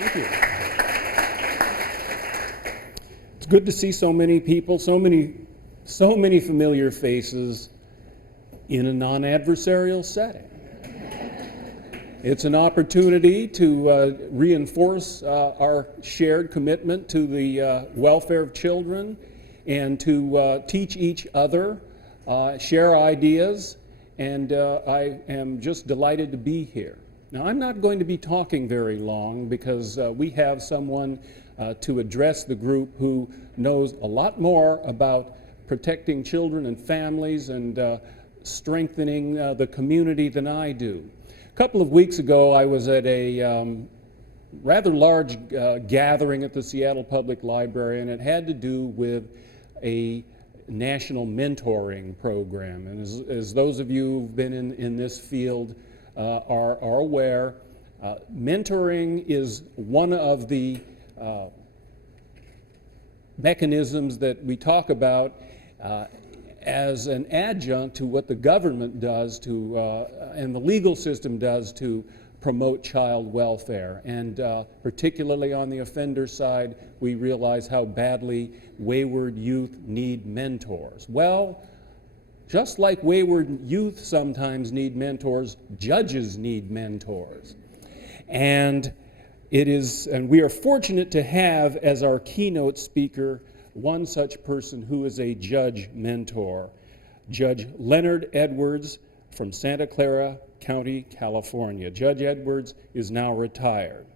Thank you. It's good to see so many people, so many familiar faces in a non-adversarial setting. It's an opportunity to reinforce our shared commitment to the welfare of children and to teach each other, share ideas, and I am just delighted to be here. Now, I'm not going to be talking very long because we have someone to address the group who knows a lot more about protecting children and families and strengthening the community than I do. A couple of weeks ago, I was at a rather large gathering at the Seattle Public Library, and it had to do with a national mentoring program. And as those of you who've been in this field are aware, mentoring is one of the mechanisms that we talk about as an adjunct to what the government does to, and the legal system does to promote child welfare. And particularly on the offender side, we realize how badly wayward youth need mentors. Well, just like wayward youth sometimes need mentors, judges need mentors. And we are fortunate to have as our keynote speaker one such person who is a judge mentor, Judge Leonard Edwards from Santa Clara County, California. Judge Edwards is now retired.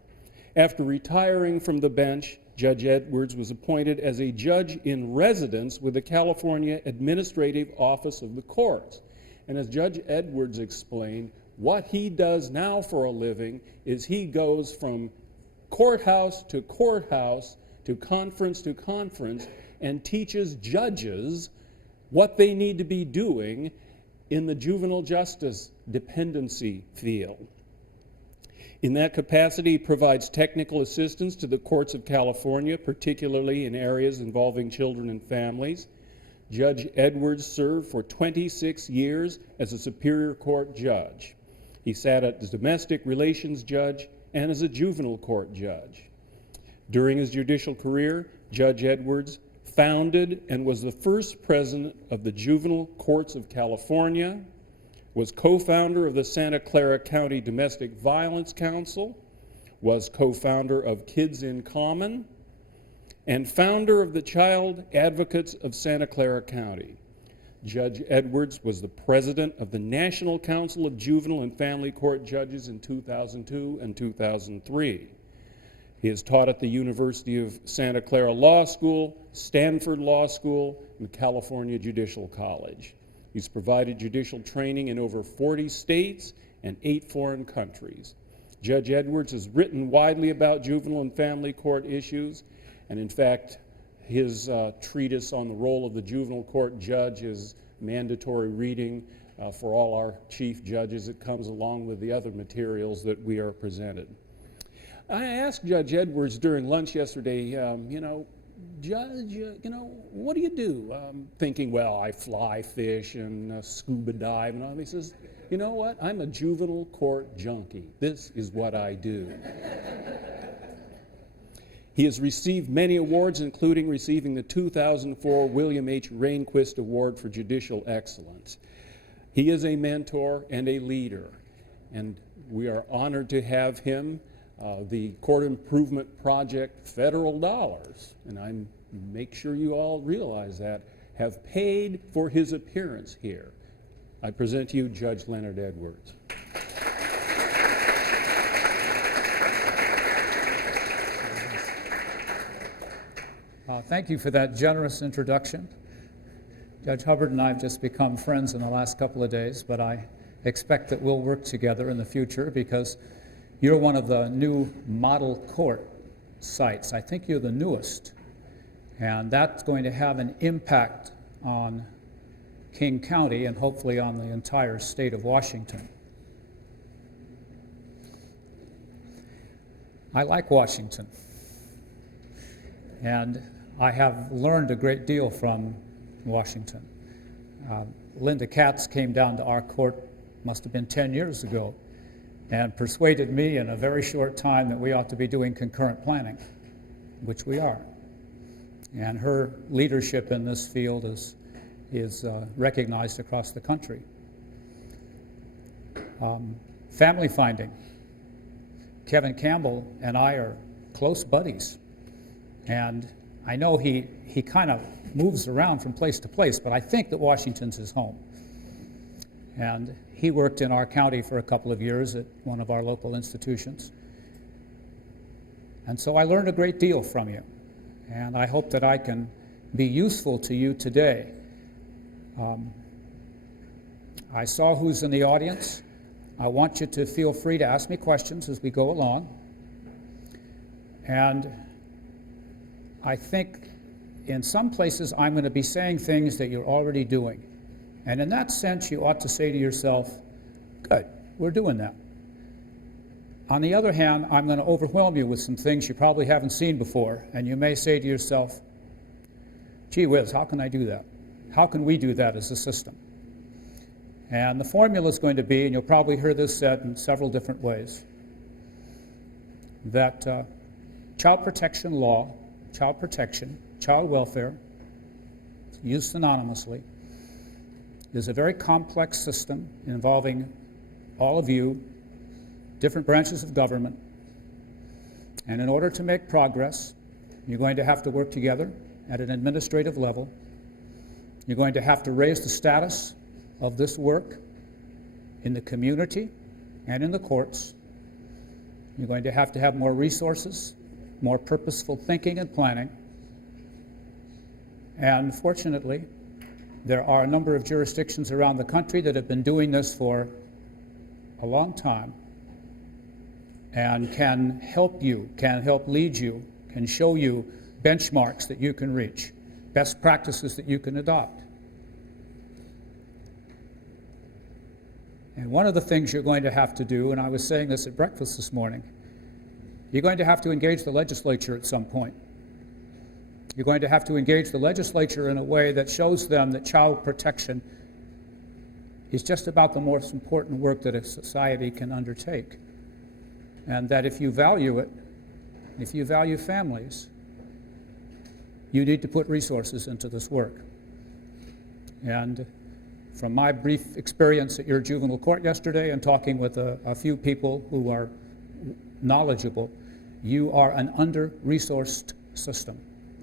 After retiring from the bench, Judge Edwards was appointed as a judge in residence with the California Administrative Office of the Courts. And as Judge Edwards explained, what he does now for a living is he goes from courthouse to conference to conference and teaches judges what they need to be doing in the juvenile justice dependency field. In that capacity, he provides technical assistance to the courts of California, particularly in areas involving children and families. Judge Edwards served for 26 years as a Superior Court judge. He sat as a domestic relations judge and as a juvenile court judge. During his judicial career, Judge Edwards founded and was the first president of the Juvenile Courts of California, was co-founder of the Santa Clara County Domestic Violence Council, was co-founder of Kids in Common, and founder of the Child Advocates of Santa Clara County. Judge Edwards was the president of the National Council of Juvenile and Family Court Judges in 2002 and 2003. He has taught at the University of Santa Clara Law School, Stanford Law School, and California Judicial College. He's provided judicial training in over 40 states and 8 foreign countries. Judge Edwards has written widely about juvenile and family court issues, and in fact, his treatise on the role of the juvenile court judge is mandatory reading for all our chief judges. It comes along with the other materials that we are presented. I asked Judge Edwards during lunch yesterday, Judge, what do you do? Thinking, well, I fly fish and scuba dive and all. He says, you know what? I'm a juvenile court junkie. This is what I do. He has received many awards, including receiving the 2004 William H. Rehnquist Award for Judicial Excellence. He is a mentor and a leader, and we are honored to have him. The Court Improvement Project federal dollars, and I make sure you all realize that, have paid for his appearance here. I present to you Judge Leonard Edwards. Thank you for that generous introduction. Judge Hubbard and I have just become friends in the last couple of days, but I expect that we'll work together in the future because you're one of the new model court sites. I think you're the newest, and that's going to have an impact on King County and hopefully on the entire state of Washington. I like Washington, and I have learned a great deal from Washington. Linda Katz came down to our court, must have been 10 years ago, and persuaded me in a very short time that we ought to be doing concurrent planning, which we are. And her leadership in this field is recognized across the country. Family finding. Kevin Campbell and I are close buddies, and I know he kind of moves around from place to place, but I think that Washington's his home. And he worked in our county for a couple of years at one of our local institutions. And so I learned a great deal from you, and I hope that I can be useful to you today. I saw who's in the audience. I want you to feel free to ask me questions as we go along. And I think in some places I'm going to be saying things that you're already doing. And in that sense, you ought to say to yourself, good, we're doing that. On the other hand, I'm going to overwhelm you with some things you probably haven't seen before. And you may say to yourself, gee whiz, how can I do that? How can we do that as a system? And the formula is going to be, and you'll probably hear this said in several different ways, that child protection law, child protection, child welfare, used synonymously, is a very complex system involving all of you, different branches of government. And in order to make progress, you're going to have to work together at an administrative level. You're going to have to raise the status of this work in the community and in the courts. You're going to have more resources, more purposeful thinking and planning. And fortunately, there are a number of jurisdictions around the country that have been doing this for a long time and can help you, can help lead you, can show you benchmarks that you can reach, best practices that you can adopt. And one of the things you're going to have to do, and I was saying this at breakfast this morning, you're going to have to engage the legislature at some point. You're going to have to engage the legislature in a way that shows them that child protection is just about the most important work that a society can undertake. And that if you value it, if you value families, you need to put resources into this work. And from my brief experience at your juvenile court yesterday and talking with a few people who are knowledgeable, you are an under-resourced system,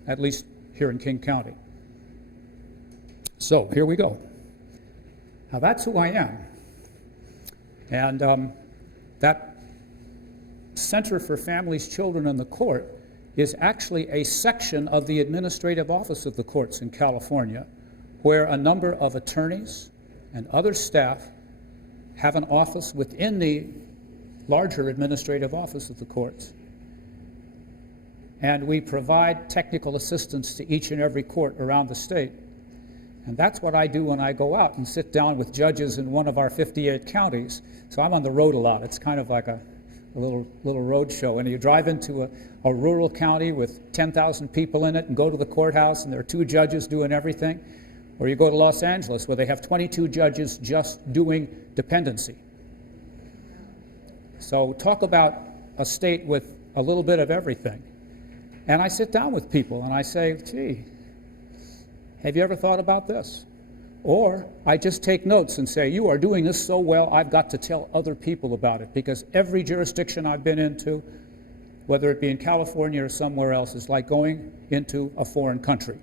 at least here in King County. So here we go. Now that's who I am. And that Center for Families, Children, and the Court is actually a section of the administrative office of the courts in California, where a number of attorneys and other staff have an office within the larger administrative office of the courts. And we provide technical assistance to each and every court around the state. And that's what I do when I go out and sit down with judges in one of our 58 counties. So I'm on the road a lot. It's kind of like a little road show. And you drive into a rural county with 10,000 people in it and go to the courthouse and there are 2 judges doing everything. Or you go to Los Angeles where they have 22 judges just doing dependency. So talk about a state with a little bit of everything. And I sit down with people and I say, gee, have you ever thought about this? Or I just take notes and say, you are doing this so well, I've got to tell other people about it, because every jurisdiction I've been into, whether it be in California or somewhere else, is like going into a foreign country.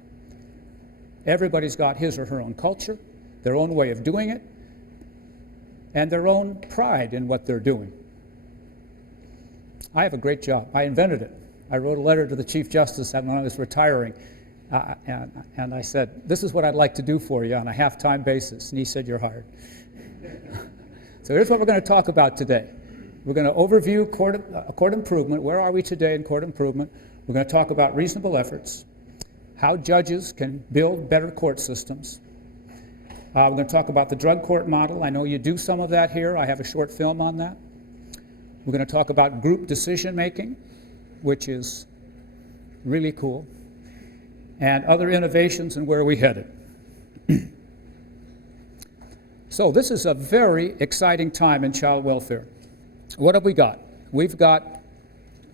Everybody's got his or her own culture, their own way of doing it, and their own pride in what they're doing. I have a great job. I invented it. I wrote a letter to the Chief Justice when I was retiring, and I said, this is what I'd like to do for you on a half-time basis. And he said, you're hired. So here's what we're going to talk about today. We're going to overview court improvement. Where are we today in court improvement? We're going to talk about reasonable efforts, how judges can build better court systems. We're going to talk about the drug court model. I know you do some of that here. I have a short film on that. We're going to talk about group decision making, which is really cool, and other innovations and where we headed. So this is a very exciting time in child welfare. What have we got? We've got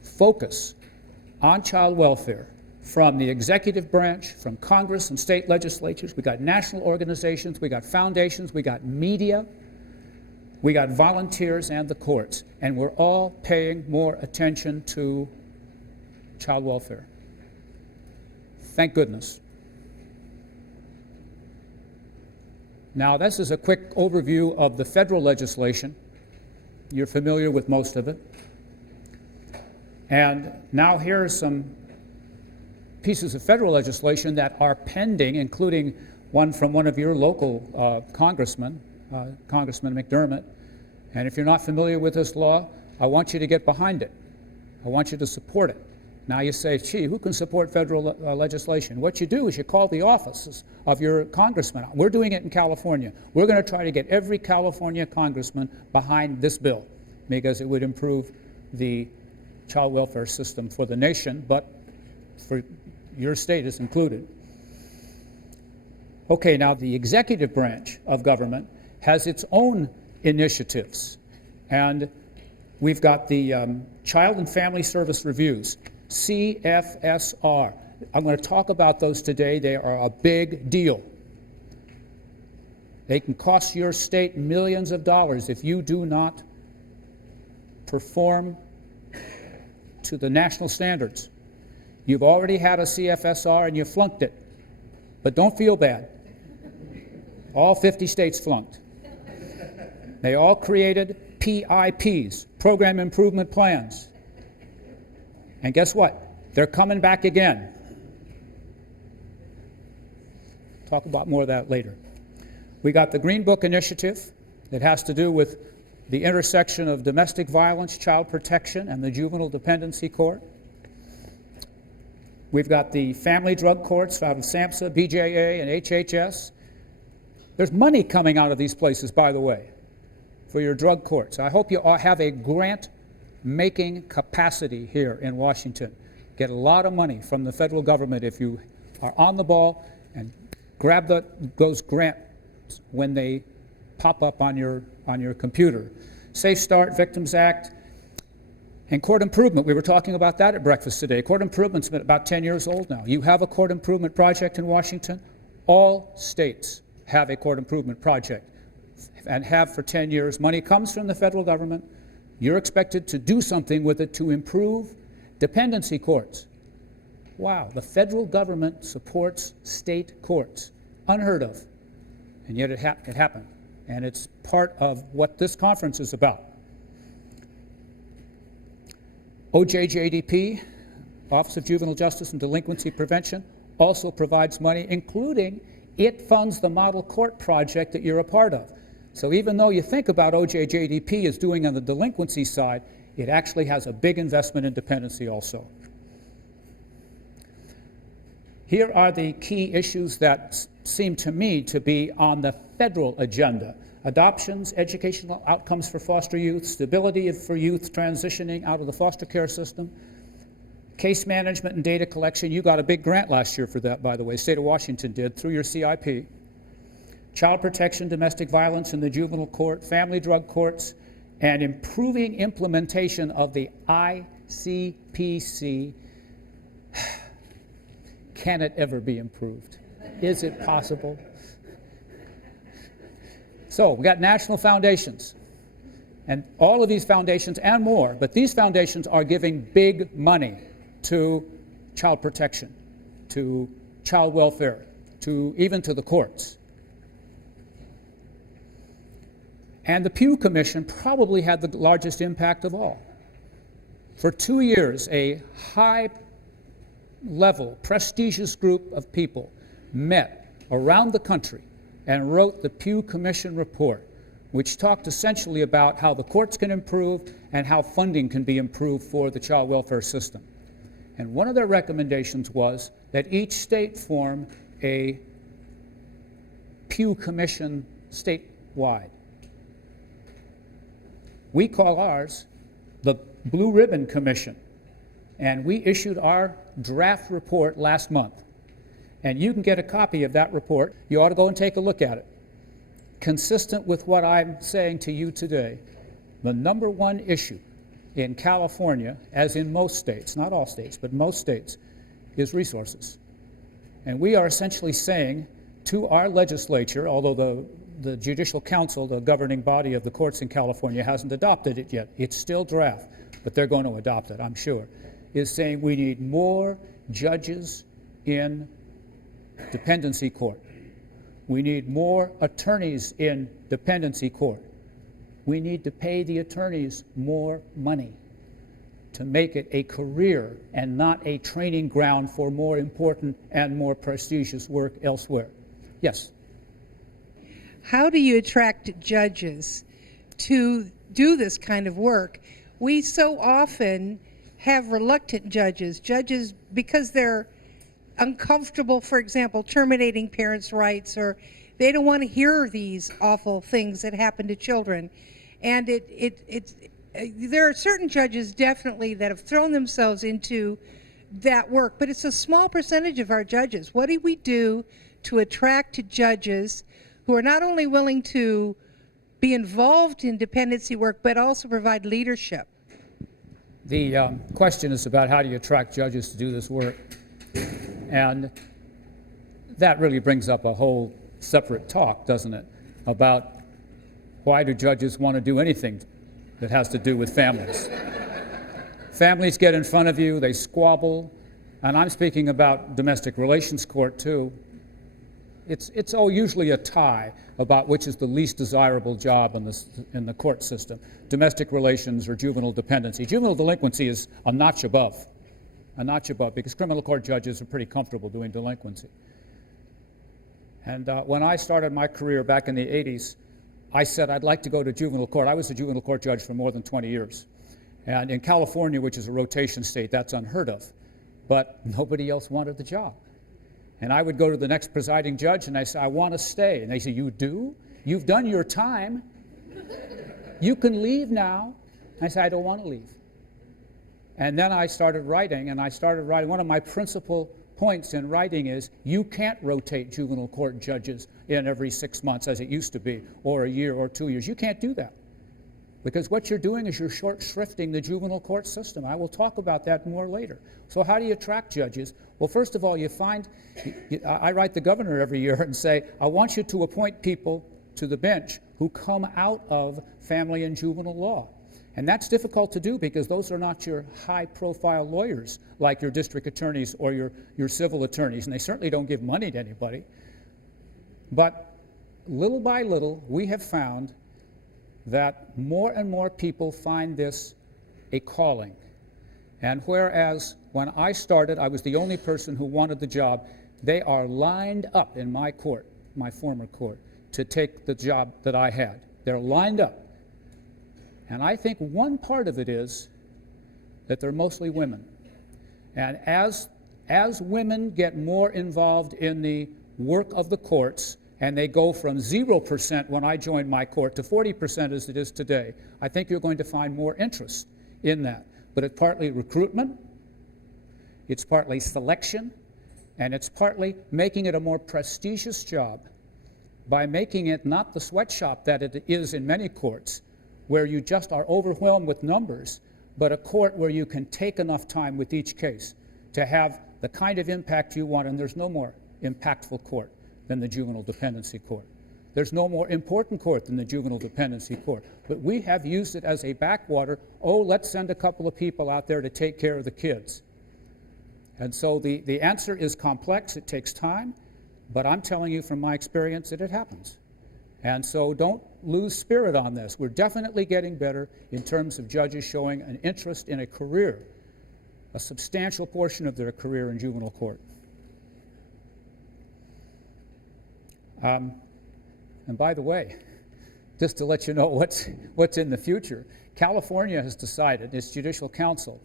focus on child welfare from the executive branch, from Congress and state legislatures. We got national organizations, we got foundations, we got media, we got volunteers and the courts, and we're all paying more attention to child welfare. Thank goodness. Now, this is a quick overview of the federal legislation. You're familiar with most of it. And now here are some pieces of federal legislation that are pending, including one from one of your local congressmen, Congressman McDermott. And if you're not familiar with this law, I want you to get behind it. I want you to support it. Now you say, gee, who can support federal legislation? What you do is you call the offices of your congressman. We're doing it in California. We're going to try to get every California congressman behind this bill because it would improve the child welfare system for the nation, but for your state is included. Okay, now the executive branch of government has its own initiatives, and we've got the Child and Family Service Reviews, CFSR. I'm going to talk about those today. They are a big deal. They can cost your state millions of dollars if you do not perform to the national standards. You've already had a CFSR and you flunked it, but don't feel bad. All 50 states flunked. They all created PIPs, Program Improvement Plans. And guess what? They're coming back again. Talk about more of that later. We got the Green Book Initiative that has to do with the intersection of domestic violence, child protection, and the Juvenile Dependency Court. We've got the family drug courts out of SAMHSA, BJA, and HHS. There's money coming out of these places, by the way, for your drug courts. I hope you all have a grant-making capacity here in Washington. Get a lot of money from the federal government if you are on the ball and grab those grants when they pop up on your computer. Safe Start, Victims Act, and court improvement. We were talking about that at breakfast today. Court improvement's been about 10 years old now. You have a court improvement project in Washington. All states have a court improvement project and have for 10 years. Money comes from the federal government. You're expected to do something with it to improve dependency courts. Wow, the federal government supports state courts. Unheard of. And yet it happened. And it's part of what this conference is about. OJJDP, Office of Juvenile Justice and Delinquency Prevention, also provides money, including it funds the model court project that you're a part of. So even though you think about OJJDP as doing on the delinquency side, it actually has a big investment in dependency also. Here are the key issues that seem to me to be on the federal agenda. Adoptions, educational outcomes for foster youth, stability for youth transitioning out of the foster care system, case management and data collection. You got a big grant last year for that, by the way. State of Washington did through your CIP. Child protection, domestic violence in the juvenile court, family drug courts, and improving implementation of the ICPC. Can it ever be improved? Is it possible? So we got national foundations, and all of these foundations and more, but these foundations are giving big money to child protection, to child welfare, even to the courts. And the Pew Commission probably had the largest impact of all. For 2 years, a high-level, prestigious group of people met around the country and wrote the Pew Commission Report, which talked essentially about how the courts can improve and how funding can be improved for the child welfare system. And one of their recommendations was that each state form a Pew Commission statewide. We call ours the Blue Ribbon Commission, and we issued our draft report last month. And you can get a copy of that report. You ought to go and take a look at it. Consistent with what I'm saying to you today, The number one issue in California, as in most states, not all states, but most states, is resources. And we are essentially saying to our legislature, although the Judicial Council, the governing body of the courts in California, hasn't adopted it yet. It's still draft, but they're going to adopt it, I'm sure, is saying we need more judges in dependency court. We need more attorneys in dependency court. We need to pay the attorneys more money to make it a career and not a training ground for more important and more prestigious work elsewhere. Yes? How do you attract judges to do this kind of work? We so often have reluctant judges because they're uncomfortable, for example, terminating parents' rights, or they don't want to hear these awful things that happen to children. And there are certain judges definitely that have thrown themselves into that work, but it's a small percentage of our judges. What do we do to attract judges who are not only willing to be involved in dependency work, but also provide leadership? The question is about how do you attract judges to do this work? And that really brings up a whole separate talk, doesn't it, about why do judges want to do anything that has to do with families? Families get in front of you, they squabble, and I'm speaking about domestic relations court too. It's usually a tie about which is the least desirable job in the court system, domestic relations or juvenile dependency. Juvenile delinquency is a notch above, because criminal court judges are pretty comfortable doing delinquency. And when I started my career back in the 80s, I said I'd like to go to juvenile court. I was a juvenile court judge for more than 20 years. And in California, which is a rotation state, that's unheard of. But nobody else wanted the job. And I would go to the next presiding judge and I say, I want to stay. And they say, you do? You've done your time. You can leave now. I said, I don't want to leave. And then I started writing, One of my principal points in writing is you can't rotate juvenile court judges in every 6 months as it used to be, or a year or 2 years. You can't do that. Because what you're doing is you're short-shrifting the juvenile court system. I will talk about that more later. So how do you attract judges? Well, first of all, I write the governor every year and say, I want you to appoint people to the bench who come out of family and juvenile law. And that's difficult to do because those are not your high-profile lawyers like your district attorneys or your civil attorneys, and they certainly don't give money to anybody. But little by little, we have found that more and more people find this a calling. And whereas when I started, I was the only person who wanted the job, they are lined up in my court, my former court, to take the job that I had. They're lined up. And I think one part of it is that they're mostly women. And as women get more involved in the work of the courts, and they go from 0% when I joined my court to 40% as it is today, I think you're going to find more interest in that. But it's partly recruitment, it's partly selection, and it's partly making it a more prestigious job by making it not the sweatshop that it is in many courts, where you just are overwhelmed with numbers, but a court where you can take enough time with each case to have the kind of impact you want. And there's no more impactful court than the juvenile dependency court. There's no more important court than the juvenile dependency court. But we have used it as a backwater. Oh, let's send a couple of people out there to take care of the kids. And so the answer is complex. It takes time. But I'm telling you from my experience that it happens. And so don't lose spirit on this. We're definitely getting better in terms of judges showing an interest in a career, a substantial portion of their career in juvenile court. And by the way, just to let you know what's in the future, California has decided, its Judicial Council,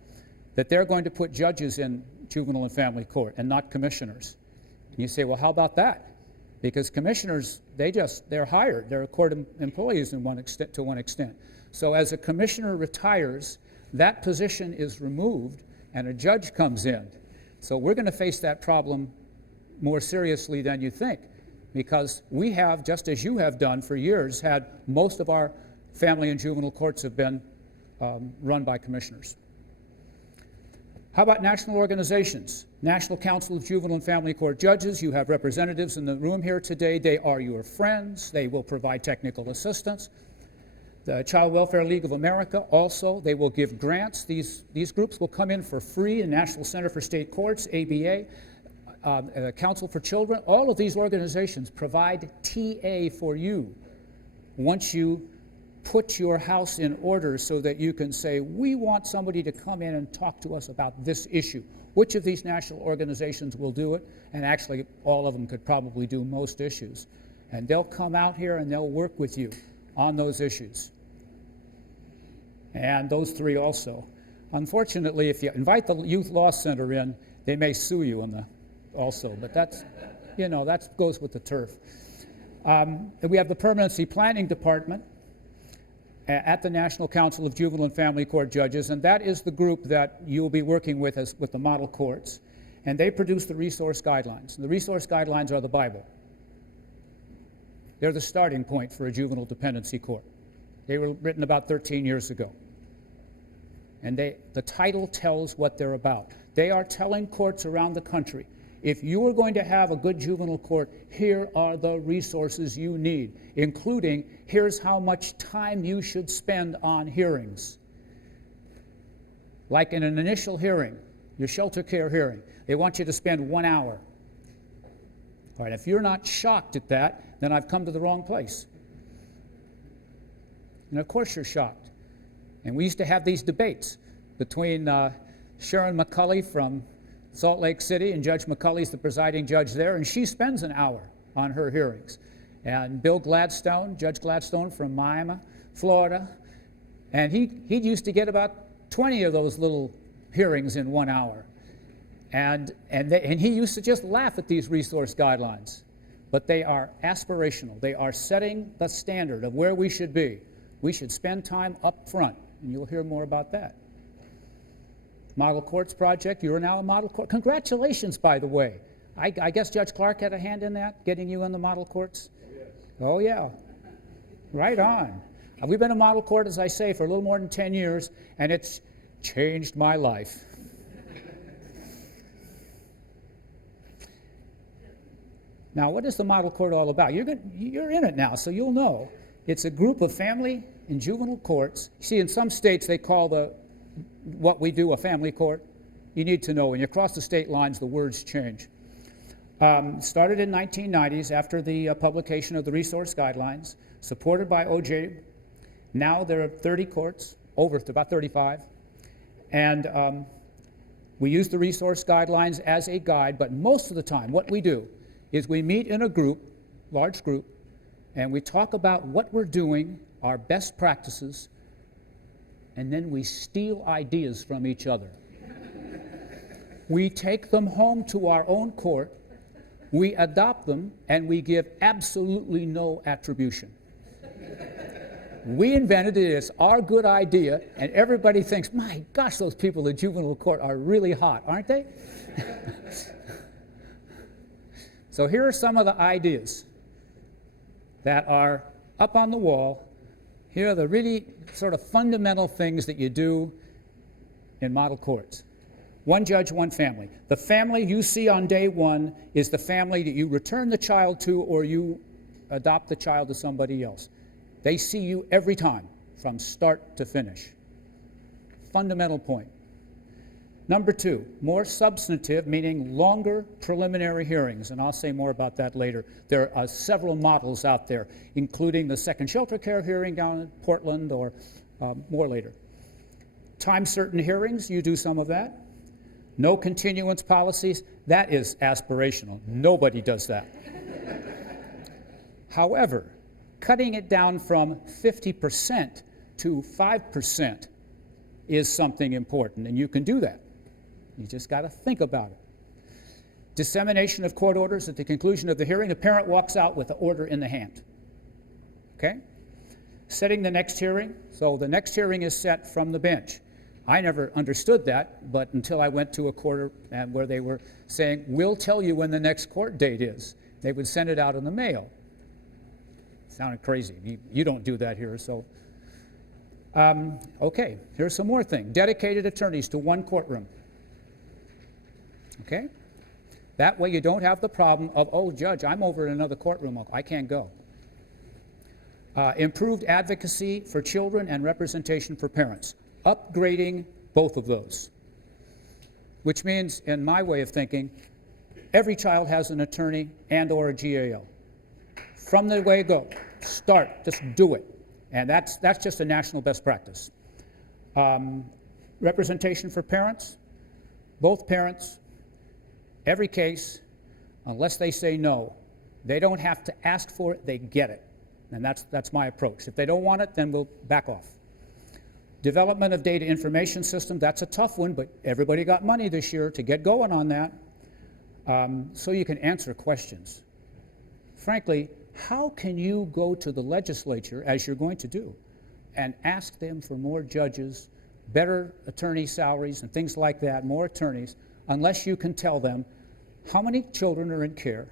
that they're going to put judges in juvenile and family court and not commissioners. And you say, well, how about that? Because commissioners, they're hired. They're court employees to one extent. So as a commissioner retires, that position is removed and a judge comes in. So we're going to face that problem more seriously than you think, because we have, just as you have done for years, had most of our family and juvenile courts have been run by commissioners. How about national organizations? National Council of Juvenile and Family Court Judges. You have representatives in the room here today. They are your friends. They will provide technical assistance. The Child Welfare League of America also, they will give grants. These groups will come in for free. The National Center for State Courts, ABA, Council for Children. All of these organizations provide TA for you once you put your house in order so that you can say, we want somebody to come in and talk to us about this issue. Which of these national organizations will do it? And actually, all of them could probably do most issues. And they'll come out here and they'll work with you on those issues. And those three also. Unfortunately, if you invite the Youth Law Center in, they may sue you also, but that's, that goes with the turf. We have the Permanency Planning Department at the National Council of Juvenile and Family Court Judges, and that is the group that you will be working with with the model courts. And they produce the resource guidelines. And the resource guidelines are the Bible. They're the starting point for a juvenile dependency court. They were written about 13 years ago. And the title tells what they're about. They are telling courts around the country, if you are going to have a good juvenile court, here are the resources you need, including here's how much time you should spend on hearings. Like in an initial hearing, your shelter care hearing, they want you to spend 1 hour. All right, if you're not shocked at that, then I've come to the wrong place. And of course you're shocked. And we used to have these debates between Sharon McCulley from Salt Lake City, and Judge McCulley's the presiding judge there, and she spends an hour on her hearings. And Bill Gladstone, Judge Gladstone from Miami, Florida, and he used to get about 20 of those little hearings in 1 hour. And he used to just laugh at these resource guidelines. But they are aspirational. They are setting the standard of where we should be. We should spend time up front, and you'll hear more about that. Model Courts Project, you're now a model court. Congratulations, by the way. I guess Judge Clark had a hand in that, getting you in the model courts? Oh, yeah. Right on. We've been a model court, as I say, for a little more than 10 years, and it's changed my life. Now, what is the model court all about? You're in it now, so you'll know. It's a group of family and juvenile courts. See, in some states, they call what we do a family court. You need to know, when you cross the state lines, the words change. Started in 1990s after the publication of the resource guidelines, supported by OJ. Now there are 30 courts, over to about 35. And we use the resource guidelines as a guide, but most of the time what we do is we meet in a group, large group, and we talk about what we're doing, our best practices, and then we steal ideas from each other. We take them home to our own court, we adopt them, and we give absolutely no attribution. We invented it, it's our good idea, and everybody thinks, my gosh, those people in juvenile court are really hot, aren't they? So here are some of the ideas that are up on the wall. Here are the really sort of fundamental things that you do in model courts. One judge, one family. The family you see on day one is the family that you return the child to or you adopt the child to somebody else. They see you every time, from start to finish. Fundamental point. Number two, more substantive, meaning longer preliminary hearings, and I'll say more about that later. There are several models out there, including the second shelter care hearing down in Portland, or more later. Time certain hearings, you do some of that. No continuance policies, that is aspirational. Nobody does that. However, cutting it down from 50% to 5% is something important, and you can do that. You just got to think about it. Dissemination of court orders at the conclusion of the hearing. The parent walks out with the order in the hand. Okay? Setting the next hearing. So the next hearing is set from the bench. I never understood that, but until I went to a court where they were saying, we'll tell you when the next court date is. They would send it out in the mail. It sounded crazy. You don't do that here, so. Okay, here's some more things. Dedicated attorneys to one courtroom. Okay? That way you don't have the problem of, oh, judge, I'm over in another courtroom. I can't go. Improved advocacy for children and representation for parents. Upgrading both of those. Which means, in my way of thinking, every child has an attorney and or a GAO. From the way go. Start. Just do it. And that's just a national best practice. Representation for parents. Both parents, every case, unless they say no, they don't have to ask for it, they get it. And that's my approach. If they don't want it, then we'll back off. Development of data information system, that's a tough one, but everybody got money this year to get going on that. So you can answer questions. Frankly, how can you go to the legislature, as you're going to do, and ask them for more judges, better attorney salaries, and things like that, more attorneys, unless you can tell them how many children are in care,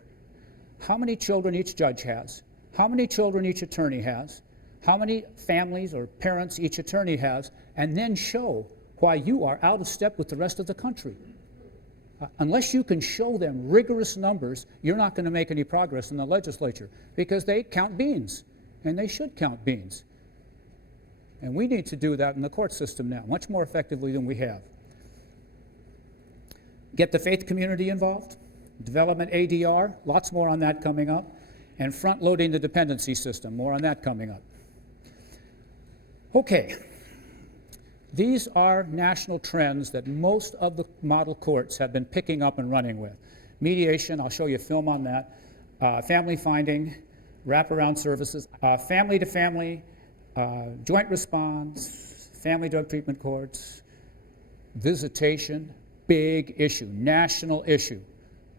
how many children each judge has, how many children each attorney has, how many families or parents each attorney has, and then show why you are out of step with the rest of the country. Unless you can show them rigorous numbers, you're not going to make any progress in the legislature, because they count beans, and they should count beans. And we need to do that in the court system now, much more effectively than we have. Get the faith community involved. Development ADR, lots more on that coming up. And front-loading the dependency system, more on that coming up. Okay. These are national trends that most of the model courts have been picking up and running with. Mediation, I'll show you a film on that. Family finding, wraparound services, family-to-family, joint response, family drug treatment courts, visitation, big issue, national issue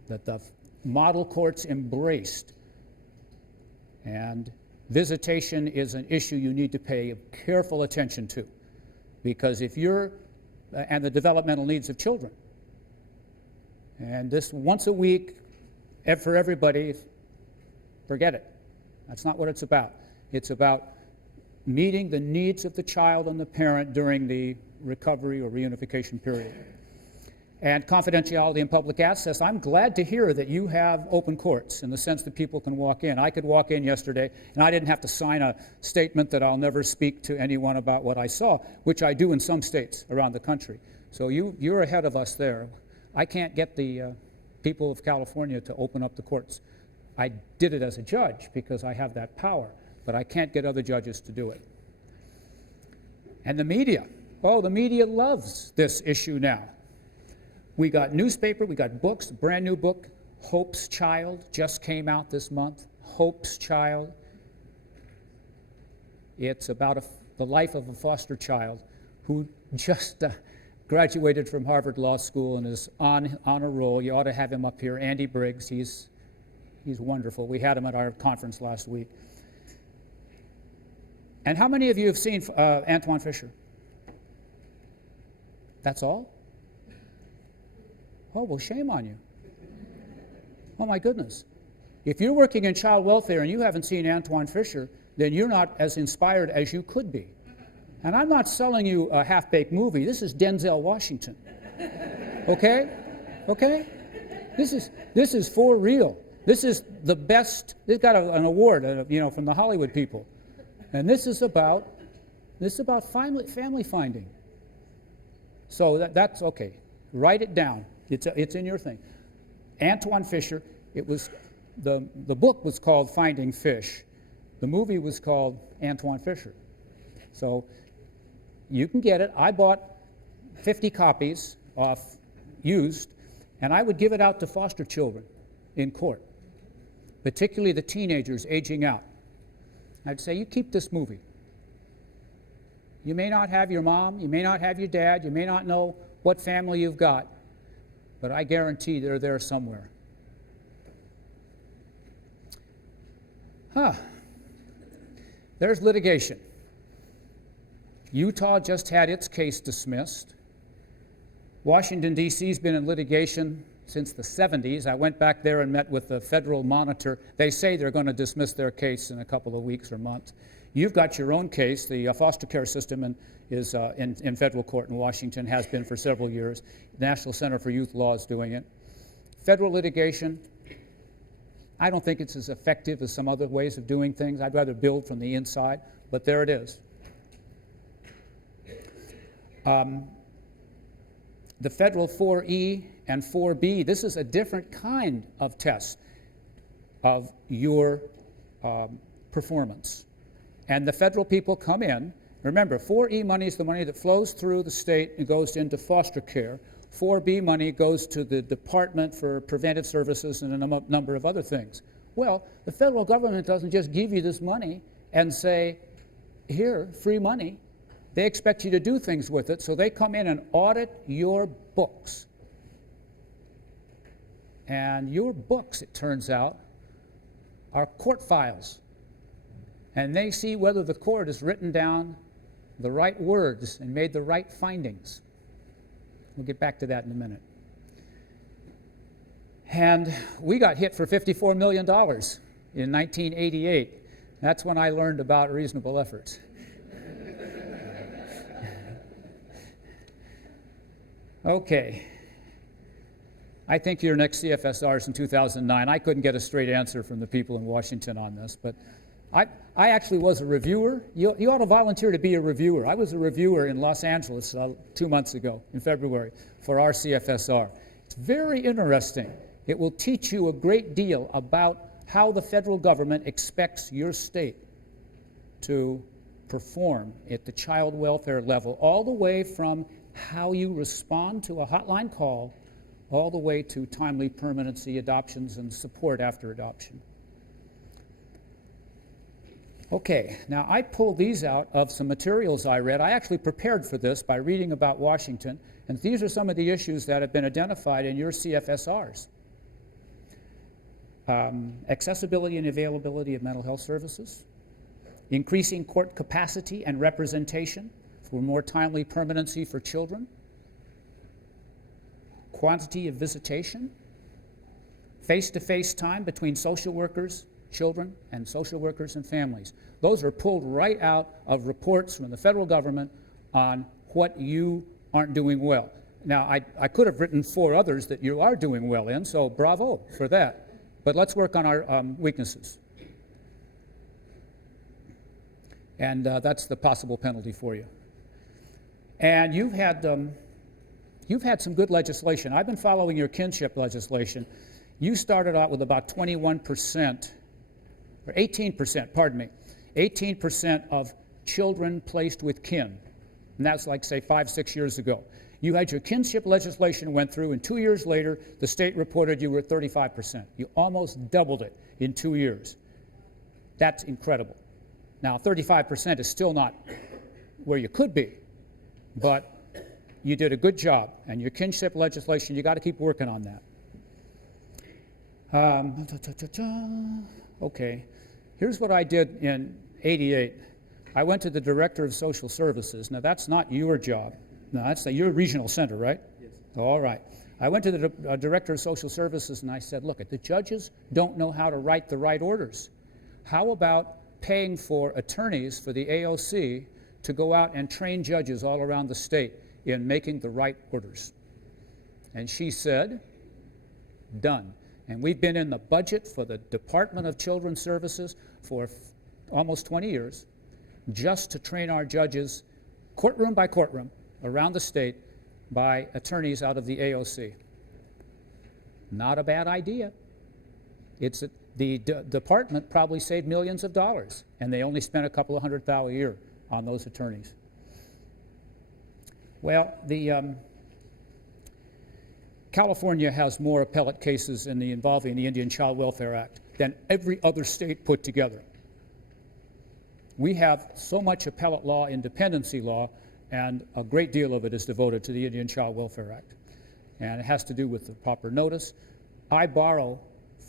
that the model courts embraced. And visitation is an issue you need to pay careful attention to, because if you're, and the developmental needs of children. And this once a week for everybody, forget it. That's not what it's about. It's about meeting the needs of the child and the parent during the recovery or reunification period. And confidentiality and public access, I'm glad to hear that you have open courts in the sense that people can walk in. I could walk in yesterday, and I didn't have to sign a statement that I'll never speak to anyone about what I saw, which I do in some states around the country. So you're ahead of us there. I can't get the people of California to open up the courts. I did it as a judge because I have that power, but I can't get other judges to do it. And the media. Oh, the media loves this issue now. We got newspaper, we got books, a brand new book, Hope's Child, just came out this month. Hope's Child. It's about the life of a foster child who just graduated from Harvard Law School and is on a roll. You ought to have him up here. Andy Briggs, he's wonderful. We had him at our conference last week. And how many of you have seen Antoine Fisher? That's all? Oh, well, shame on you. Oh, my goodness. If you're working in child welfare and you haven't seen Antoine Fisher, then you're not as inspired as you could be. And I'm not selling you a half-baked movie. This is Denzel Washington. Okay? Okay? This is for real. This is the best. This got an award, from the Hollywood people. And this is about family finding. So that's okay. Write it down. It's in your thing. Antoine Fisher. It was the book was called Finding Fish. The movie was called Antoine Fisher. So you can get it. I bought 50 copies off used, and I would give it out to foster children in court, particularly the teenagers aging out. I'd say, you keep this movie. You may not have your mom, you may not have your dad, you may not know what family you've got, but I guarantee they're there somewhere. There's litigation. Utah just had its case dismissed. Washington, D.C. has been in litigation since the 70s. I went back there and met with the federal monitor. They say they're going to dismiss their case in a couple of weeks or months. You've got your own case. The foster care system is in federal court in Washington, has been for several years. The National Center for Youth Law is doing it. Federal litigation, I don't think it's as effective as some other ways of doing things. I'd rather build from the inside, but there it is. The federal 4E and 4B, this is a different kind of test of your performance. And the federal people come in. Remember, 4E money is the money that flows through the state and goes into foster care. 4B money goes to the Department for Preventive Services and a number of other things. Well, the federal government doesn't just give you this money and say, here, free money. They expect you to do things with it, so they come in and audit your books. And your books, it turns out, are court files. And they see whether the court has written down the right words and made the right findings. We'll get back to that in a minute. And we got hit for $54 million in 1988. That's when I learned about reasonable efforts. Okay. I think your next CFSR is in 2009. I couldn't get a straight answer from the people in Washington on this, but I actually was a reviewer. You ought to volunteer to be a reviewer. I was a reviewer in Los Angeles 2 months ago, in February, for our CFSR. It's very interesting. It will teach you a great deal about how the federal government expects your state to perform at the child welfare level, all the way from how you respond to a hotline call, all the way to timely permanency, adoptions, and support after adoption. Okay, now I pulled these out of some materials I read. I actually prepared for this by reading about Washington, and these are some of the issues that have been identified in your CFSRs. Accessibility and availability of mental health services, increasing court capacity and representation for more timely permanency for children, quantity of visitation, face-to-face time between social workers, children, and social workers and families. Those are pulled right out of reports from the federal government on what you aren't doing well. Now, I could have written 4 others that you are doing well in, so bravo for that. But let's work on our weaknesses. And that's the possible penalty for you. And you've had some good legislation. I've been following your kinship legislation. You started out with about 21%, or 18%, pardon me, 18% of children placed with kin. And that's like, say, 5-6 years ago. You had your kinship legislation went through, and 2 years later, the state reported you were at 35%. You almost doubled it in 2 years. That's incredible. Now, 35% is still not where you could be, but you did a good job. And your kinship legislation, you got to keep working on that. Okay, here's what I did in '88. I went to the Director of Social Services. Now, that's not your job. No, that's your regional center, right? Yes. All right. I went to the Director of Social Services and I said, look, the judges don't know how to write the right orders. How about paying for attorneys for the AOC to go out and train judges all around the state in making the right orders? And she said, done. And we've been in the budget for the Department of Children's Services for almost 20 years just to train our judges courtroom by courtroom around the state by attorneys out of the AOC. Not a bad idea. The department probably saved millions of dollars, and they only spent a couple of $100,000 a year on those attorneys. Well, California has more appellate cases involving the Indian Child Welfare Act than every other state put together. We have so much appellate law in dependency law, and a great deal of it is devoted to the Indian Child Welfare Act. And it has to do with the proper notice. I borrow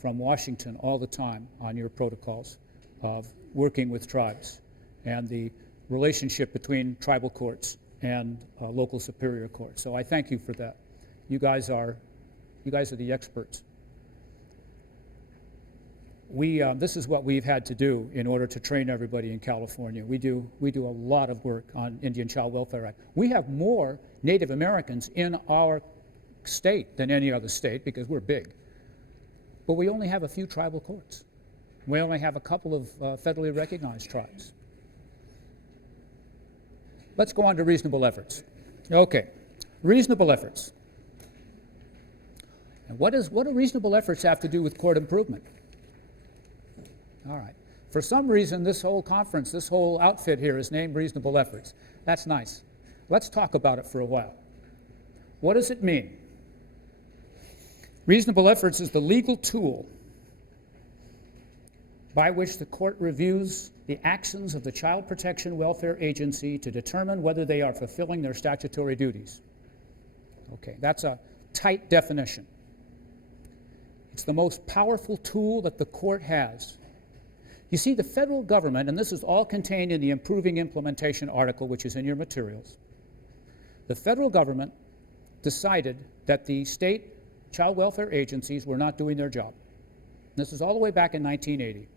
from Washington all the time on your protocols of working with tribes and the relationship between tribal courts and local superior courts. So I thank you for that. You guys are the experts. this is what we've had to do in order to train everybody in California. We do a lot of work on Indian Child Welfare Act. We have more Native Americans in our state than any other state because we're big. But we only have a few tribal courts. We only have a couple of federally recognized tribes. Let's go on to reasonable efforts. Okay, reasonable efforts. And what do reasonable efforts have to do with court improvement? All right. For some reason, this whole conference, this whole outfit here is named reasonable efforts. That's nice. Let's talk about it for a while. What does it mean? Reasonable efforts is the legal tool by which the court reviews the actions of the Child Protection Welfare Agency to determine whether they are fulfilling their statutory duties. Okay, that's a tight definition. It's the most powerful tool that the court has. You see, the federal government, and this is all contained in the Improving Implementation article, which is in your materials, the federal government decided that the state child welfare agencies were not doing their job. This is all the way back in 1980.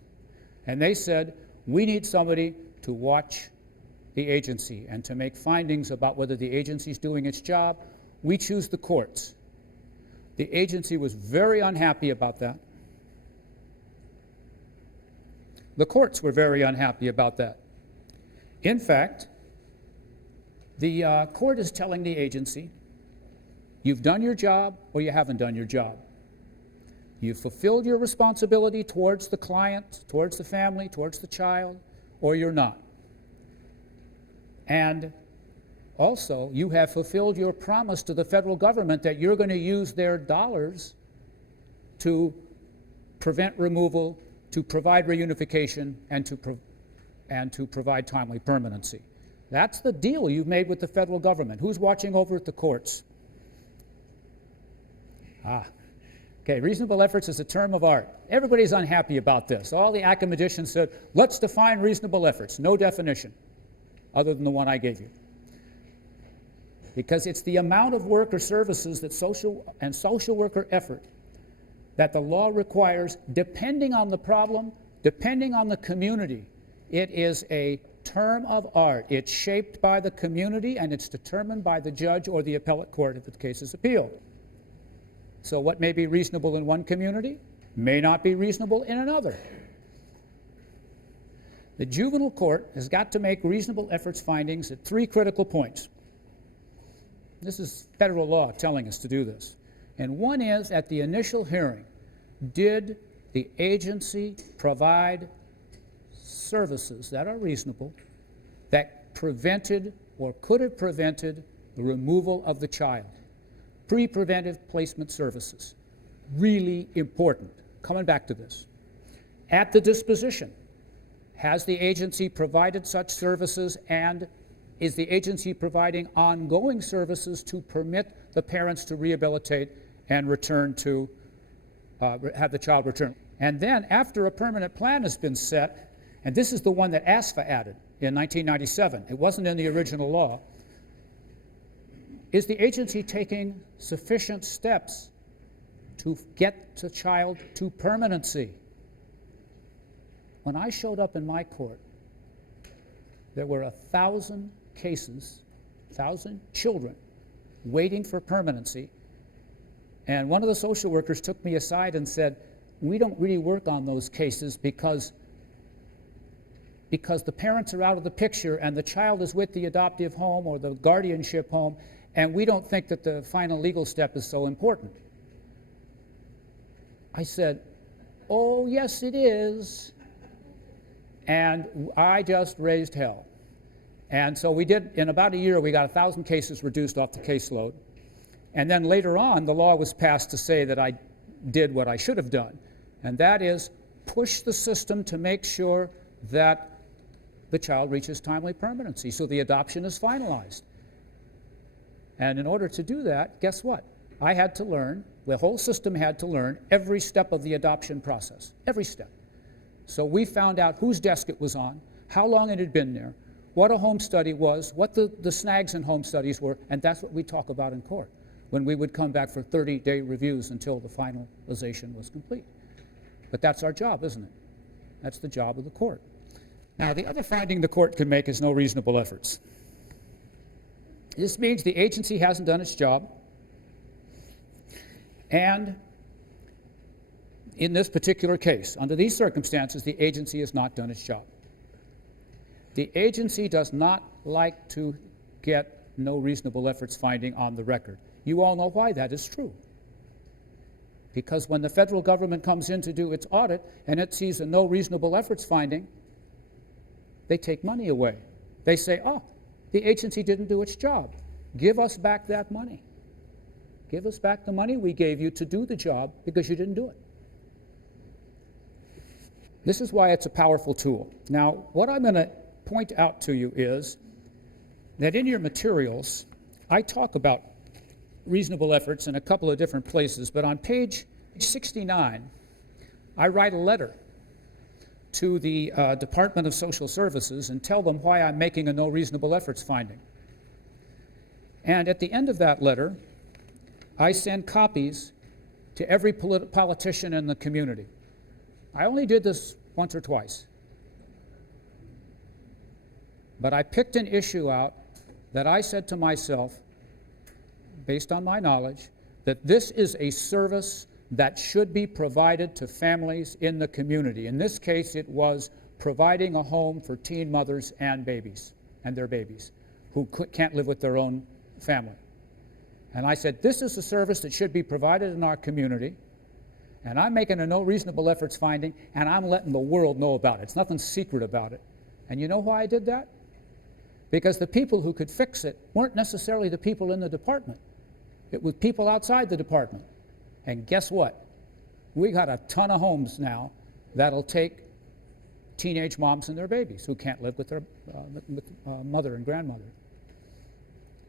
And they said, we need somebody to watch the agency and to make findings about whether the agency is doing its job. We choose the courts. The agency was very unhappy about that. The courts were very unhappy about that. In fact, the court is telling the agency, you've done your job or you haven't done your job. You've fulfilled your responsibility towards the client, towards the family, towards the child, or you're not. And also, you have fulfilled your promise to the federal government that you're going to use their dollars to prevent removal, to provide reunification, and to provide timely permanency. That's the deal you've made with the federal government. Who's watching over at the courts? Okay, reasonable efforts is a term of art. Everybody's unhappy about this. All the academicians said, let's define reasonable efforts. No definition, other than the one I gave you. Because it's the amount of work or services that social worker effort that the law requires, depending on the problem, depending on the community. It is a term of art. It's shaped by the community, and it's determined by the judge or the appellate court if the case is appealed. So what may be reasonable in one community may not be reasonable in another. The juvenile court has got to make reasonable efforts findings at 3 critical points. This is federal law telling us to do this. And one is, at the initial hearing, did the agency provide services that are reasonable that prevented or could have prevented the removal of the child? Pre-preventive placement services. Really important. Coming back to this. At the disposition, has the agency provided such services, and is the agency providing ongoing services to permit the parents to rehabilitate and return to, have the child return? And then, after a permanent plan has been set, and this is the one that ASFA added in 1997, it wasn't in the original law, is the agency taking sufficient steps to get the child to permanency? When I showed up in my court, there were 1,000 cases, 1,000 children waiting for permanency. And one of the social workers took me aside and said, we don't really work on those cases because the parents are out of the picture and the child is with the adoptive home or the guardianship home, and we don't think that the final legal step is so important. I said, oh, yes, it is. And I just raised hell. And so we did, in about a year, we got 1,000 cases reduced off the caseload. And then later on, the law was passed to say that I did what I should have done. And that is push the system to make sure that the child reaches timely permanency, so the adoption is finalized. And in order to do that, guess what? I had to learn, the whole system had to learn every step of the adoption process, every step. So we found out whose desk it was on, how long it had been there, what a home study was, what the snags in home studies were, and that's what we talk about in court when we would come back for 30-day reviews until the finalization was complete. But that's our job, isn't it? That's the job of the court. Now, the other finding the court can make is no reasonable efforts. This means the agency hasn't done its job, and in this particular case, under these circumstances, the agency has not done its job. The agency does not like to get no reasonable efforts finding on the record. You all know why that is true. Because when the federal government comes in to do its audit and it sees a no reasonable efforts finding, they take money away. They say, oh, the agency didn't do its job. Give us back that money. Give us back the money we gave you to do the job because you didn't do it. This is why it's a powerful tool. Now, what I'm going to point out to you is that in your materials, I talk about reasonable efforts in a couple of different places, but on page 69, I write a letter to the Department of Social Services and tell them why I'm making a no reasonable efforts finding. And at the end of that letter, I send copies to every politician in the community. I only did this once or twice. But I picked an issue out that I said to myself, based on my knowledge, that this is a service that should be provided to families in the community. In this case, it was providing a home for teen mothers and babies, and their babies, who can't live with their own family. And I said, this is a service that should be provided in our community, and I'm making a no reasonable efforts finding, and I'm letting the world know about it. It's nothing secret about it. And you know why I did that? Because the people who could fix it weren't necessarily the people in the department. It was people outside the department. And guess what? We got a ton of homes now that'll take teenage moms and their babies who can't live with their mother and grandmother.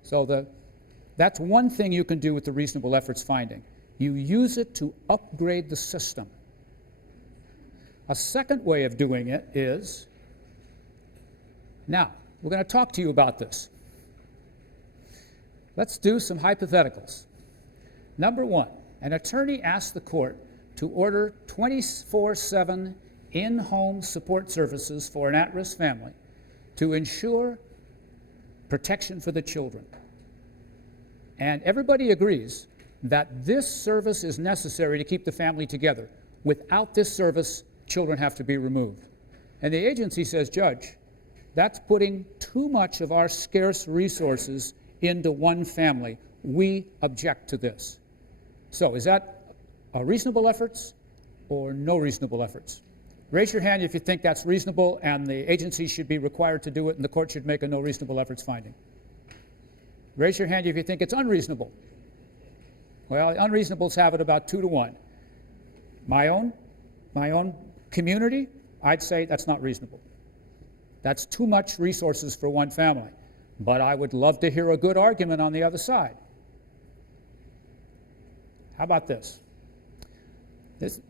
So that's one thing you can do with the reasonable efforts finding. You use it to upgrade the system. A second way of doing it is, now, we're going to talk to you about this. Let's do some hypotheticals. Number one, an attorney asks the court to order 24/7 in-home support services for an at-risk family to ensure protection for the children. And everybody agrees that this service is necessary to keep the family together. Without this service, children have to be removed. And the agency says, Judge, that's putting too much of our scarce resources into one family. We object to this. So is that a reasonable efforts or no reasonable efforts? Raise your hand if you think that's reasonable and the agency should be required to do it and the court should make a no reasonable efforts finding. Raise your hand if you think it's unreasonable. Well, unreasonables have it about 2 to 1. My own community, I'd say that's not reasonable. That's too much resources for one family. But I would love to hear a good argument on the other side. How about this?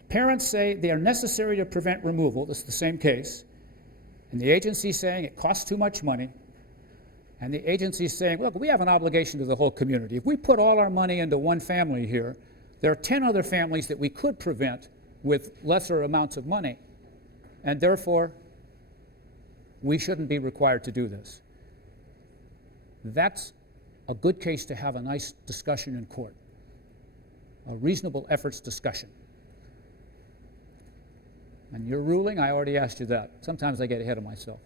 Parents say they are necessary to prevent removal. This is the same case. And the agency is saying it costs too much money. And the agency is saying, look, we have an obligation to the whole community. If we put all our money into one family here, there are 10 other families that we could prevent with lesser amounts of money. And therefore, we shouldn't be required to do this. That's a good case to have a nice discussion in court, a reasonable efforts discussion. And your ruling, I already asked you that. Sometimes I get ahead of myself.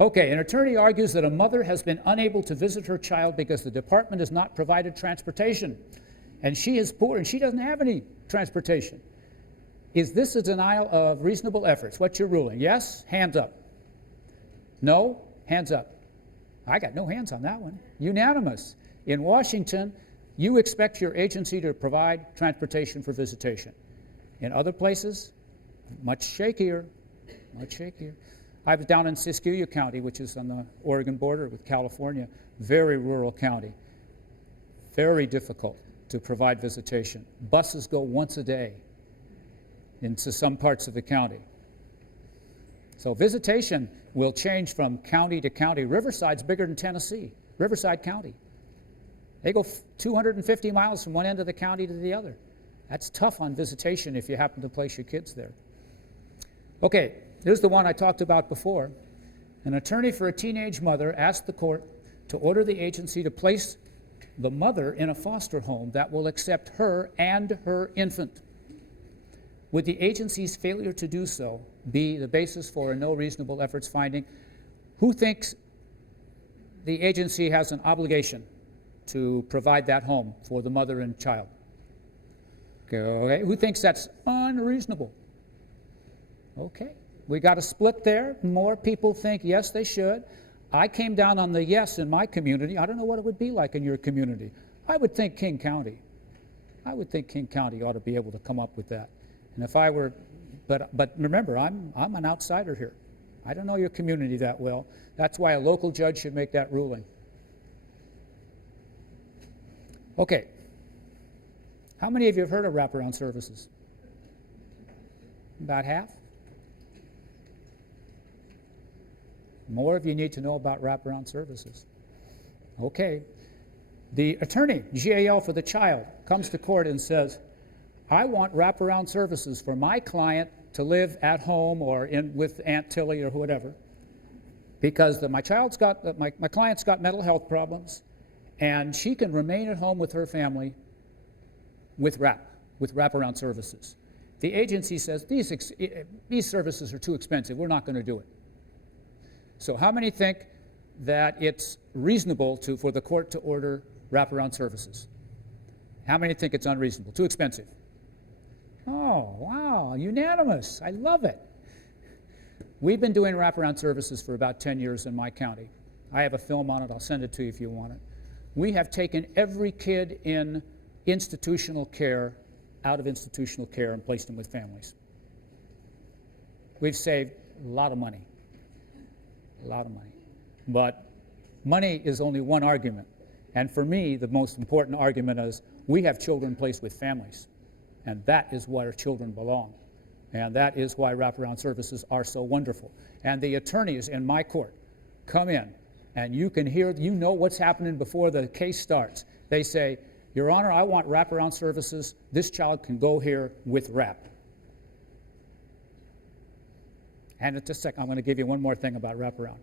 Okay, an attorney argues that a mother has been unable to visit her child because the department has not provided transportation. And she is poor and she doesn't have any transportation. Is this a denial of reasonable efforts? What's your ruling? Yes? Hands up. No? Hands up. I got no hands on that one. Unanimous. In Washington, you expect your agency to provide transportation for visitation. In other places, much shakier, much shakier. I was down in Siskiyou County, which is on the Oregon border with California, very rural county. Very difficult to provide visitation. Buses go once a day into some parts of the county. So visitation will change from county to county. Riverside's bigger than Tennessee, Riverside County. They go 250 miles from one end of the county to the other. That's tough on visitation if you happen to place your kids there. Okay, here's the one I talked about before. An attorney for a teenage mother asked the court to order the agency to place the mother in a foster home that will accept her and her infant. Would the agency's failure to do so be the basis for a no reasonable efforts finding? Who thinks the agency has an obligation to provide that home for the mother and child? Okay. Who thinks that's unreasonable? Okay. We got a split there. More people think yes, they should. I came down on the yes in my community. I don't know what it would be like in your community. I would think King County. I would think King County ought to be able to come up with that. And if I were, but remember, I'm an outsider here. I don't know your community that well. That's why a local judge should make that ruling. Okay. How many of you have heard of wraparound services? About half? More of you need to know about wraparound services. Okay. The attorney, GAL for the child, comes to court and says, I want wraparound services for my client to live at home or with Aunt Tilly or whatever, because my client's got mental health problems, and she can remain at home with her family with wraparound services. The agency says these services are too expensive. We're not going to do it. So how many think that it's reasonable for the court to order wraparound services? How many think it's unreasonable, too expensive? Oh, wow, unanimous. I love it. We've been doing wraparound services for about 10 years in my county. I have a film on it. I'll send it to you if you want it. We have taken every kid in institutional care out of institutional care and placed them with families. We've saved a lot of money. A lot of money. But money is only one argument. And for me, the most important argument is we have children placed with families. And that is where children belong. And that is why wraparound services are so wonderful. And the attorneys in my court come in, and you can hear, you know what's happening before the case starts. They say, Your Honor, I want wraparound services. This child can go here with wrap. And in just a second, I'm going to give you one more thing about wraparound.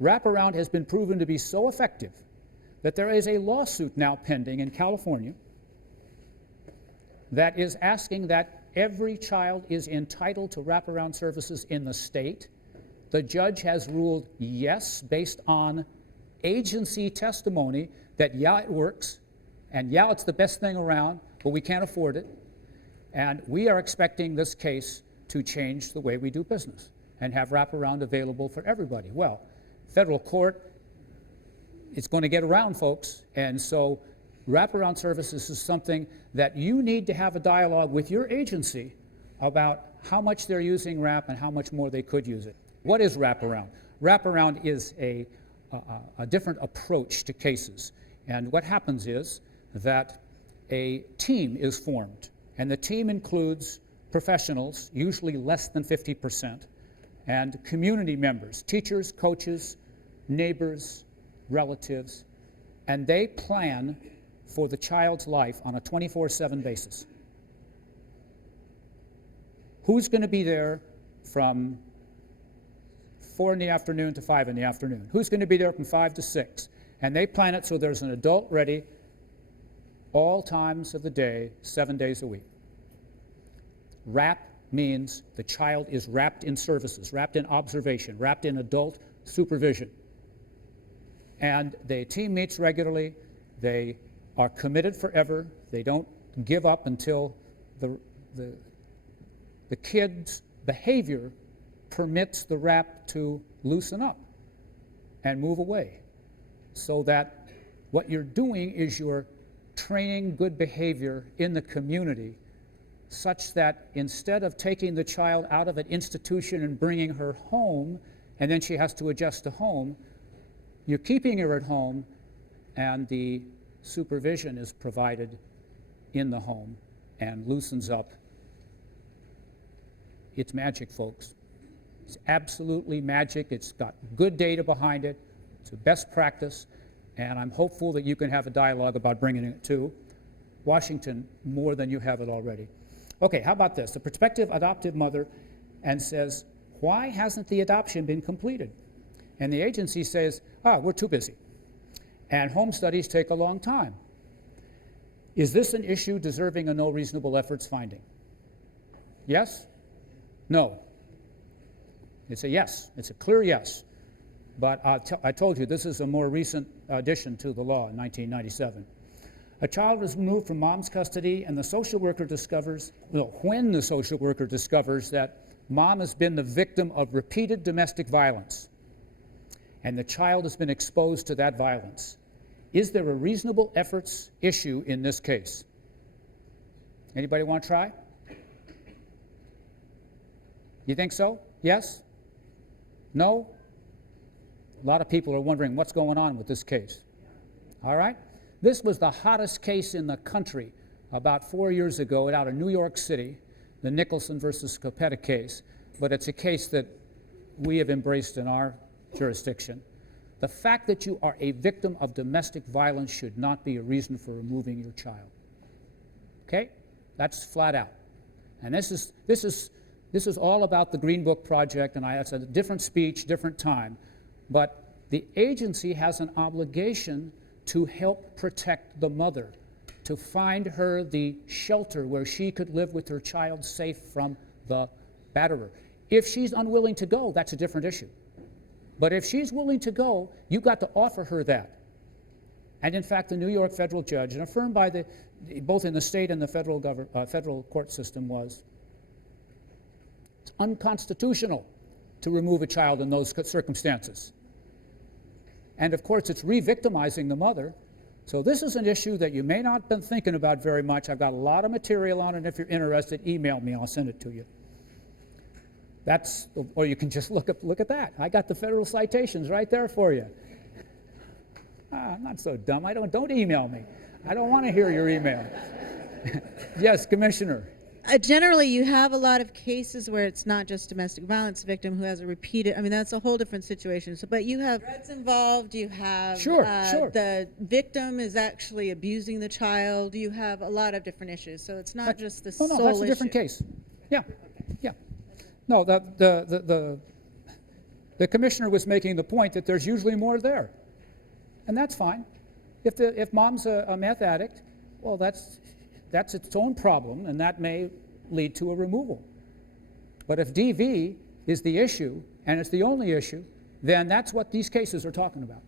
Wraparound has been proven to be so effective that there is a lawsuit now pending in California that is asking that every child is entitled to wraparound services in the state. The judge has ruled yes, based on agency testimony, that yeah, it works, and yeah, it's the best thing around, but we can't afford it. And we are expecting this case to change the way we do business and have wraparound available for everybody. Well, federal court, it's going to get around, folks, and so wraparound services is something that you need to have a dialogue with your agency about how much they're using wrap and how much more they could use it. What is wraparound? Wraparound is a different approach to cases. And what happens is that a team is formed, and the team includes professionals, usually less than 50%, and community members, teachers, coaches, neighbors, relatives, and they plan for the child's life on a 24/7 basis. Who's going to be there from 4 in the afternoon to 5 in the afternoon? Who's going to be there from 5 to 6? And they plan it so there's an adult ready all times of the day, 7 days a week. Wrap means the child is wrapped in services, wrapped in observation, wrapped in adult supervision. And the team meets regularly. They are committed forever. They don't give up until the kid's behavior permits the wrap to loosen up and move away. So that what you're doing is you're training good behavior in the community, such that instead of taking the child out of an institution and bringing her home, and then she has to adjust to home, you're keeping her at home, and the supervision is provided in the home and loosens up. It's magic, folks. It's absolutely magic. It's got good data behind it. It's a best practice, and I'm hopeful that you can have a dialogue about bringing it to Washington more than you have it already. Okay, how about this? The prospective adoptive mother and says, why hasn't the adoption been completed? And the agency says, we're too busy. And home studies take a long time. Is this an issue deserving a no reasonable efforts finding? Yes? No? It's a yes. It's a clear yes. But I told you this is a more recent addition to the law in 1997. A child is removed from mom's custody and the social worker discovers, when the social worker discovers that mom has been the victim of repeated domestic violence and the child has been exposed to that violence. Is there a reasonable efforts issue in this case? Anybody want to try? You think so? Yes? No? A lot of people are wondering what's going on with this case. All right? This was the hottest case in the country about 4 years ago out of New York City, the Nicholson versus Scopetta case, but it's a case that we have embraced in our jurisdiction. The fact that you are a victim of domestic violence should not be a reason for removing your child. Okay? That's flat out. And this is all about the Green Book Project, and that's a different speech, different time. But the agency has an obligation to help protect the mother, to find her the shelter where she could live with her child safe from the batterer. If she's unwilling to go, that's a different issue. But if she's willing to go, you've got to offer her that. And in fact, the New York federal judge, and affirmed by both in the state and the federal court system, was it's unconstitutional to remove a child in those circumstances. And of course, it's re-victimizing the mother. So this is an issue that you may not have been thinking about very much. I've got a lot of material on it. If you're interested, email me. I'll send it to you. Or you can just look at that. I got the federal citations right there for you. I'm not so dumb. Don't email me. I don't want to hear your email. Yes, Commissioner. Generally, you have a lot of cases where it's not just domestic violence victim who has a repeated, that's a whole different situation. So, but you have threats involved, you have sure. The victim is actually abusing the child, you have a lot of different issues. So it's not just the sole issue. No, that's a different case. Yeah. No, the commissioner was making the point that there's usually more there. And that's fine. If mom's a meth addict, well, that's its own problem, and that may lead to a removal. But if DV is the issue, and it's the only issue, then that's what these cases are talking about.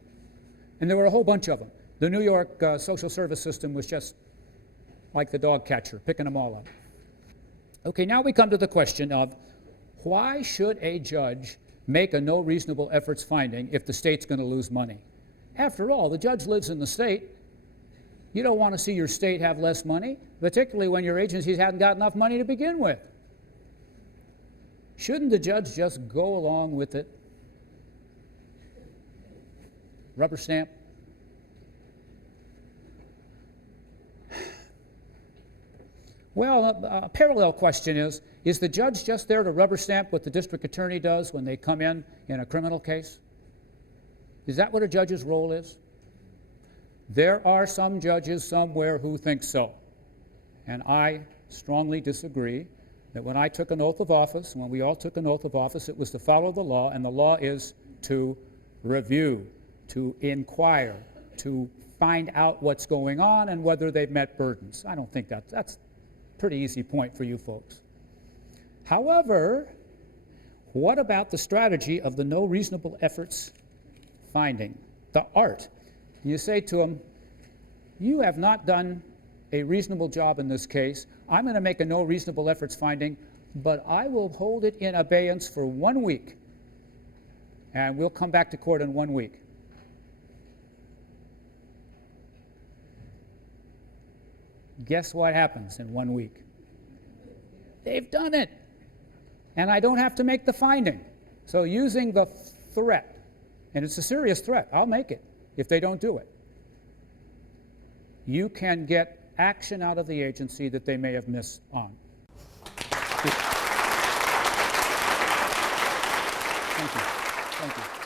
And there were a whole bunch of them. The New York social service system was just like the dog catcher, picking them all up. Okay, now we come to the question of why should a judge make a no reasonable efforts finding if the state's going to lose money? After all, the judge lives in the state. You don't want to see your state have less money, particularly when your agencies hadn't got enough money to begin with. Shouldn't the judge just go along with it? Rubber stamp? Well, a parallel question is the judge just there to rubber stamp what the district attorney does when they come in a criminal case? Is that what a judge's role is? There are some judges somewhere who think so. And I strongly disagree that when I took an oath of office, when we all took an oath of office, it was to follow the law, and the law is to review, to inquire, to find out what's going on and whether they've met burdens. I don't think that's a pretty easy point for you folks. However, what about the strategy of the no reasonable efforts finding, the art? You say to them, you have not done a reasonable job in this case. I'm going to make a no reasonable efforts finding, but I will hold it in abeyance for 1 week. And we'll come back to court in 1 week. Guess what happens in 1 week? They've done it. And I don't have to make the finding. So using the threat, and it's a serious threat, I'll make it if they don't do it. You can get action out of the agency that they may have missed on. Thank you.